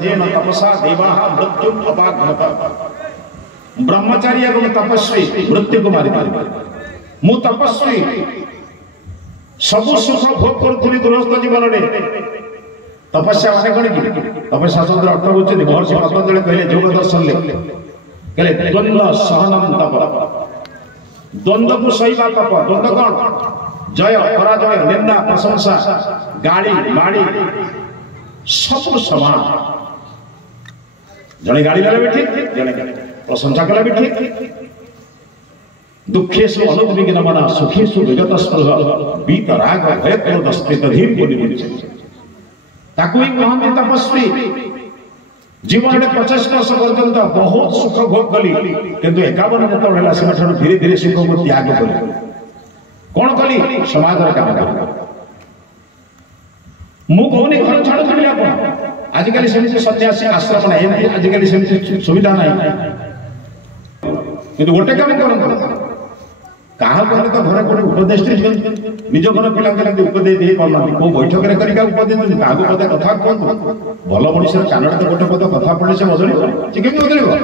जेन तपसा देवाः मृत्युम अपाग्रत ब्रह्मचारी एवं तपस्वी मृत्यु को मारी मु तपस्वी सबु सुख भोग करुथुली गृहस्थ जीवन रे तपस्या माने कोन की तपस्या शब्द अर्थ होचे महर्षि पतंजलि कहले योग दर्शन ले कहले द्वंद्व सहनम तप द्वंद्व को सहीबा तप द्वंद्व कोन जय पराजय निंदा प्रशंसा गाड़ी माड़ी सब समान जने गाड़ी वाला भी ठीक जने प्रशंसा कला भी ठीक दुखेषु अनुद्विग्नमना सुखेषु विगतस्पृह वीतराग भयक्रोधस्थित धीर को निमुचे ताकू ही कहते तपस्वी जीवन में 50 वर्ष पर्यंत बहुत सुख भोग कली किंतु 51 जेतबेले होला से धीरे धीरे सुख को त्याग कली कौन कली समाज रे काम कली मु कहूनी घर छाड़ छाड़ी आप आजिकल सेमती सन्यासी आश्रम नहीं आजिकल सेमती सुविधा नहीं किंतु गोटे काम करन कहा कहले तो घर कोन उपदेश निज घर पिला के उपदेश दे पारना को बैठक रे करिका उपदेश दे तागु पदा कथा कोन भल मनुष्य कानड़ तो गोटे पद कथा पड़े से बदलिबो से केमि बदलिबो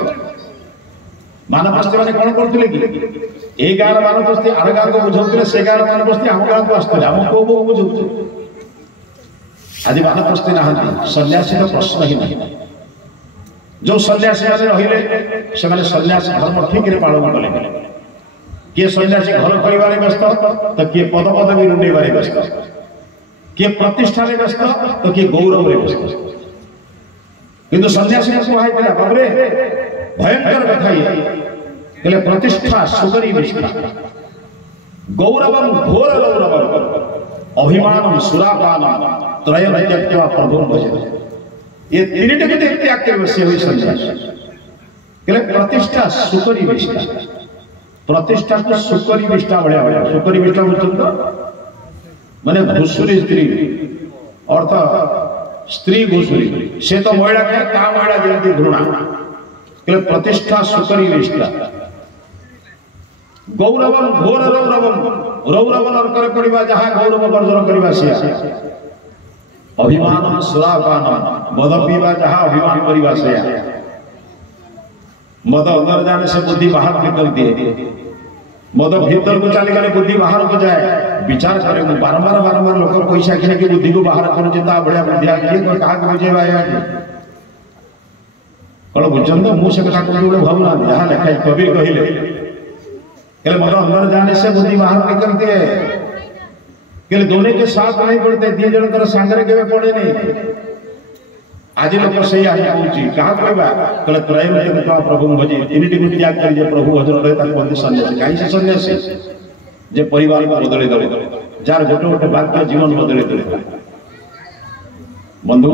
मानवस्ती माने कोन करथले कि ए गार मानवस्ती आर गार को बुझौतले से गार मानवस्ती हम गार को आस्तले हम को बुझौतले आज मानवस्ती नहांती सन्यासी तो प्रश्न ही नहीं जो सन्यासी माने रहिले से माने सन्यासी धर्म ठीक रे पालन कले किए सन्यासी घर परिवार व्यस्त तो किए पद पदवी रुंडेबारे व्यस्त किए प्रतिष्ठा व्यस्त तो किए गौरव व्यस्त किंतु सन्यासी को कहाई दिला बाबरे भयंकर कथा ये कहले प्रतिष्ठा सुकरी निष्ठा गौरवम घोर गौरवम अभिमानम सुरापानम त्रयम त्यक्त्वा प्रभुं भजते ये तीनटे को त्याग के से हुई सन्यासी कहले प्रतिष्ठा सुकरी निष्ठा प्रतिष्ठा को सुकरी निष्ठा बढ़िया बढ़िया सुकरी निष्ठा बुझुन माने घुसुरी स्त्री अर्थ स्त्री घुसुरी से तो महिला के ता महिला जेंती घृणा कहले प्रतिष्ठा सुकरी निष्ठा गौरवम घोर रौरवम नरकर पड़िबा जहां गौरव वर्जन करिबा से अभिमान सुरापान मद पीबा जहां अभिमान करिबा से मद अंदर जाने से बुद्धि बाहर निकल दिए मद भीतर को चली गले बुद्धि बाहर को जाए विचार करे बारंबार लोग पैसा किने की बुद्धि को बाहर कर चिंता बढ़िया बुद्धि आके कोई कहा के बुझेबा है कल बुझन तो मुंह से कथा कोई बोले भावना जहां लिखा है कबीर कहिले कहले मद अंदर जाने से बुद्धि बाहर निकलती है कहले दोनों के साथ नहीं पड़ते दी जन कर संगरे के पड़े नहीं आज लोग सही आज कहूची कहा कहबा कहले त्रय में तो प्रभु भजे तीनटी गुटी त्याग कर जे प्रभु भजन रे ताको बंद सन्यासी काई से सन्यासी जे परिवार को बदले दे जार गोटे गोटे वाक्य जीवन बदले दे बंधु